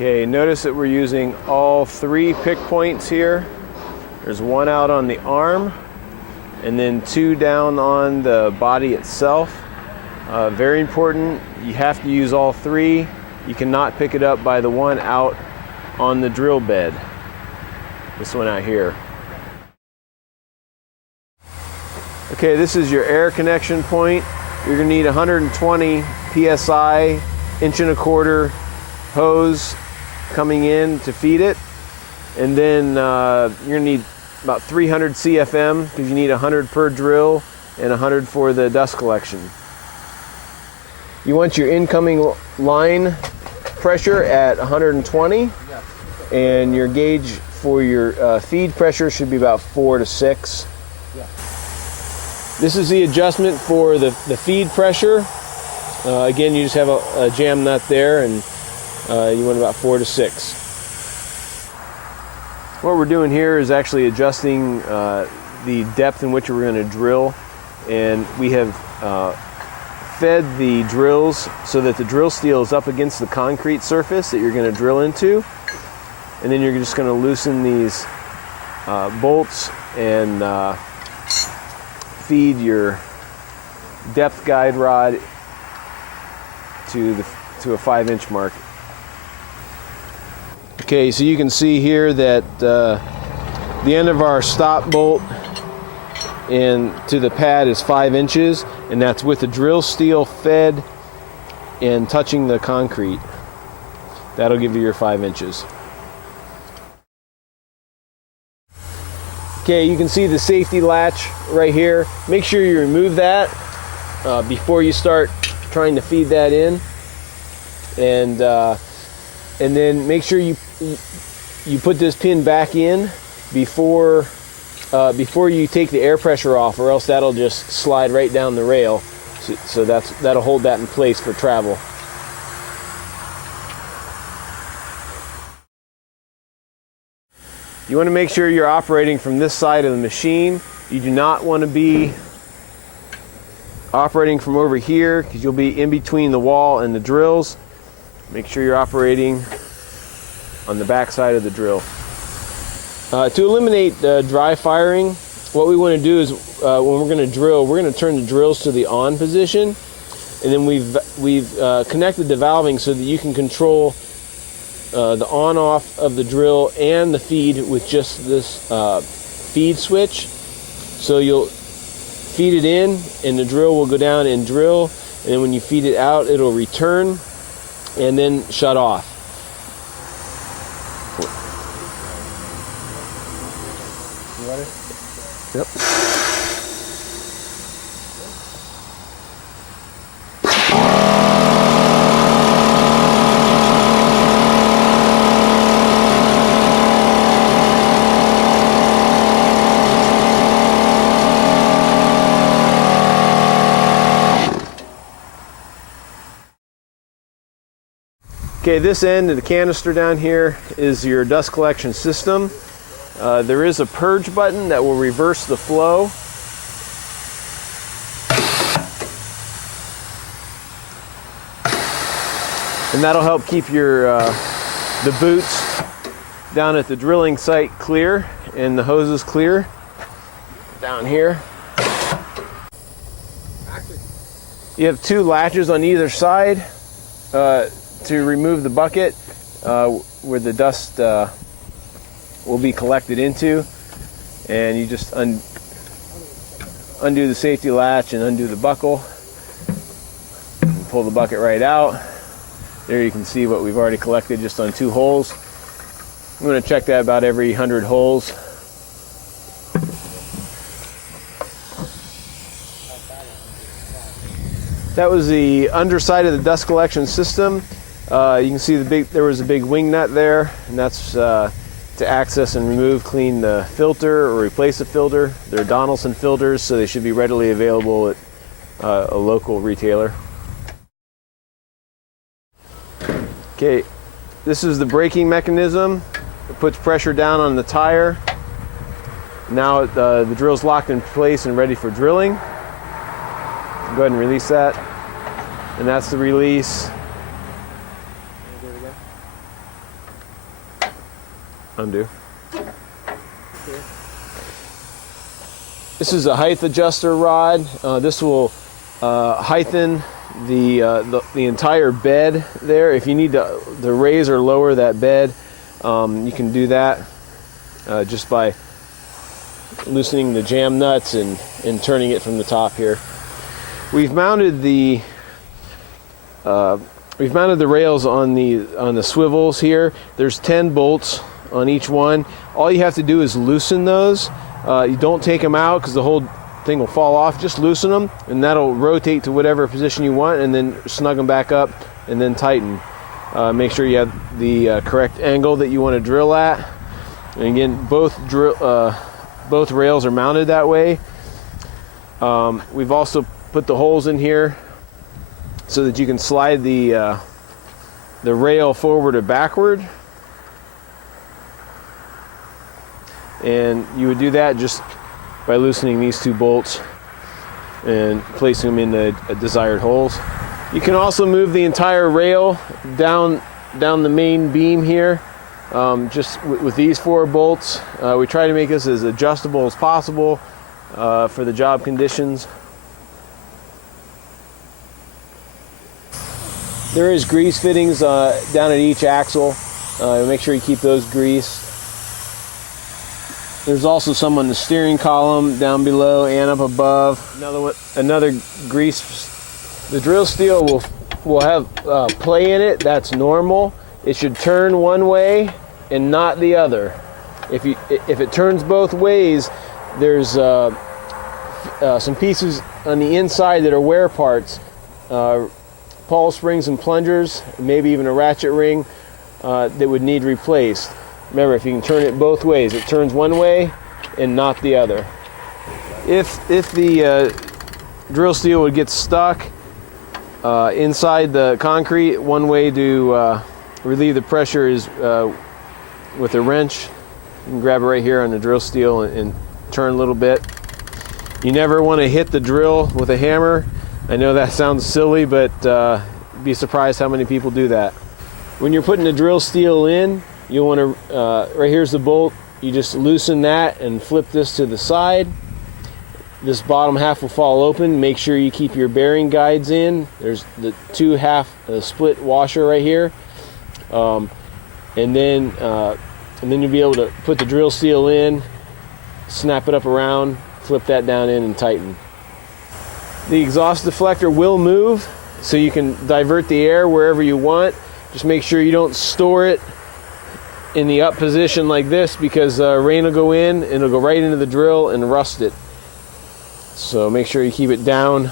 Okay, notice that we're using all 3 pick points here. There's 1 out on the arm and then 2 down on the body itself. Very important, you have to use all 3. You cannot pick it up by the 1 out on the drill bed. This one out here. Okay, this is your air connection point. You're gonna need 120 PSI, 1.25" hose coming in to feed it. And then you're gonna need about 300 CFM because you need 100 per drill and 100 for the dust collection. You want your incoming line pressure at 120, and your gauge for your feed pressure should be about 4 to 6. This is the adjustment for the feed pressure. Again, you just have a jam nut there, and you want about 4 to 6. What we're doing here is actually adjusting the depth in which we're going to drill, and we have fed the drills so that the drill steel is up against the concrete surface that you're going to drill into, and then you're just going to loosen these bolts and feed your depth guide rod to a 5-inch mark. Okay, so you can see here that the end of our stop bolt and to the pad is 5 inches, and that's with the drill steel fed and touching the concrete. That'll give you your 5 inches. Okay, you can see the safety latch right here. Make sure you remove that before you start trying to feed that in, and then make sure you put this pin back in before you take the air pressure off, or else that'll just slide right down the rail. So that'll hold that in place for travel. You want to make sure you're operating from this side of the machine. You do not want to be operating from over here because you'll be in between the wall and the drills. Make sure you're operating on the back side of the drill. To eliminate dry firing, what we want to do is when we're going to drill, we're going to turn the drills to the on position, and then we've connected the valving so that you can control the on-off of the drill and the feed with just this feed switch. So you'll feed it in, and the drill will go down and drill, and then when you feed it out, it'll return and then shut off. You ready? Yep. Okay, this end of the canister down here is your dust collection system. There is a purge button that will reverse the flow. And that'll help keep your the boots down at the drilling site clear and the hoses clear down here. You have 2 latches on either side to remove the bucket where the dust will be collected into, and you just undo the safety latch and undo the buckle and pull the bucket right out. There you can see what we've already collected just on 2 holes. I'm going to check that about every 100 holes. That was the underside of the dust collection system. You can see there was a big wing nut there, and that's to access and remove, clean the filter or replace a filter. They're Donaldson filters, so they should be readily available at a local retailer. Okay, this is the braking mechanism. It puts pressure down on the tire. Now the drill's locked in place and ready for drilling. Go ahead and release that. And that's the release. undo. This is a height adjuster rod. This will heighten the entire bed there. If you need to raise or lower that bed, you can do that just by loosening the jam nuts and turning it from the top here. We've mounted the rails on the swivels here. There's 10 bolts on each one. All you have to do is loosen those. You don't take them out because the whole thing will fall off. Just loosen them, and that'll rotate to whatever position you want, and then snug them back up, and then tighten. Make sure you have the correct angle that you want to drill at. And again, both rails are mounted that way. We've also put the holes in here so that you can slide the rail forward or backward. And you would do that just by loosening these 2 bolts and placing them in the desired holes. You can also move the entire rail down the main beam here, just with these 4 bolts. We try to make this as adjustable as possible for the job conditions. There is grease fittings down at each axle. Make sure you keep those greased. There's also some on the steering column down below and up above. Another grease. The drill steel will have play in it. That's normal. It should turn one way and not the other. If it turns both ways, there's some pieces on the inside that are wear parts, pawl springs and plungers, maybe even a ratchet ring that would need replaced. Remember, if you can turn it both ways, it turns one way and not the other. If the drill steel would get stuck inside the concrete, one way to relieve the pressure is with a wrench. You can grab it right here on the drill steel and turn a little bit. You never want to hit the drill with a hammer. I know that sounds silly, but you'd be surprised how many people do that. When you're putting the drill steel in, you'll want to, right here's the bolt, you just loosen that and flip this to the side. This bottom half will fall open. Make sure you keep your bearing guides in. There's the 2 split washer right here. And then you'll be able to put the drill steel in, snap it up around, flip that down in and tighten. The exhaust deflector will move, so you can divert the air wherever you want. Just make sure you don't store it in the up position like this, because rain will go in and it'll go right into the drill and rust it. So make sure you keep it down